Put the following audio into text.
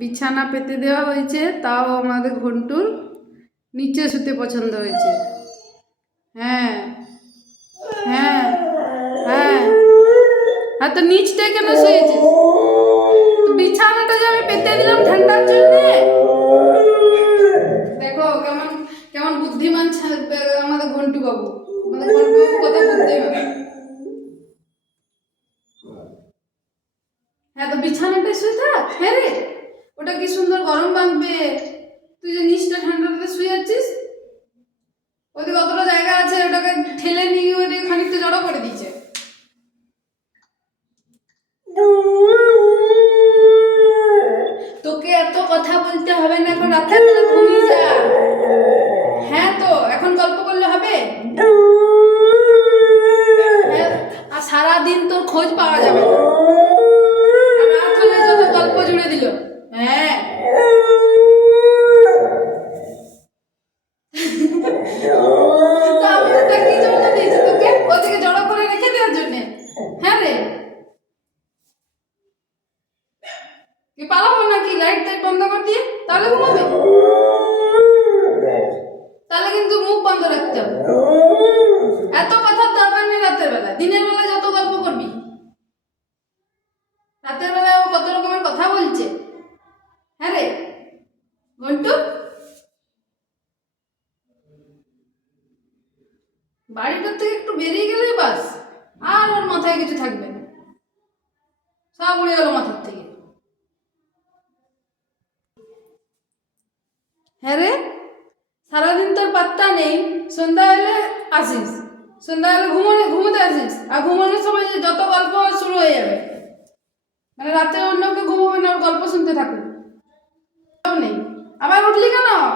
বিছানা পেতে দেওয়া হয়েছে, তাও আমাদের ঘন্টুর নিচে শুতে পছন্দ হয়েছে। হ্যাঁ হ্যাঁ হ্যাঁ আর তো নিচটায় কেন শুয়েছিস? তো বিছানাটা যে আমি পেতে দিলাম ঠান্ডার জন্যে। দেখো কেমন কেমন বুদ্ধিমান আমাদের ঘন্টু বাবু, আমাদের ঘন্টু বাবু কত বুদ্ধিমান। হ্যাঁ তো বিছানাটায় শুয়ে থাক। হ্যাঁ রে, ওটা কি সুন্দর গরম বাঁধবে। তুই যে নিচটা ঠান্ডাতে শুয়ে যাচ্ছিস, ওইদিকে অতটা জায়গা আছে, ওটাকে ঠেলে নিয়ে ওইদিকে খানিকটা জড়ো করে দিচ্ছে। তোকে এত কথা বলতে হবে না, এখন রাতের বেলা ঘুমিয়ে যা। হ্যাঁ তো এখন গল্প করলে হবে? হ্যাঁ, আর সারাদিন তোর খোঁজ পাওয়া যাবে না, আর রাত হলে যত গল্প জুড়ে দিল। হ্যাঁ তো আমি ওটা কি জন্য দিয়েছি তোকে, ওদিকে জড়ো করে রেখে দেওয়ার জন্যে? হ্যাঁ রে, কি পালাবো নাকি লাইট টাইট বন্ধ করে দিয়ে? তাহলে ঘুমাবে? তাহলে কিন্তু মুখ বন্ধ রাখতে হবে। এত কথার দরকার নেই রাতের বেলা, দিনের বেলায় যত গল্প করবি। রাতের বেলায় ও কত রকমের কথা বলছে। হ্যাঁ রে ঘন্টু, বাড়িটার থেকে একটু বেরিয়ে গেলেই বাস, আর ওর মাথায় কিছু থাকবে না, সব উড়ে গেল মাথার থেকে। হ্যাঁ রে, সারাদিন তোর পাত্তা নেই, সন্ধ্যা হলে আসিস, সন্ধ্যা হলে ঘুমোতে আসিস, আর ঘুমানোর সময় যে যত গল্প শুরু হয়ে যাবে, মানে রাতে অন্য কেউ ঘুমোবে না, ওর গল্প শুনতে থাকুক নেই। আবার উঠলি কেন?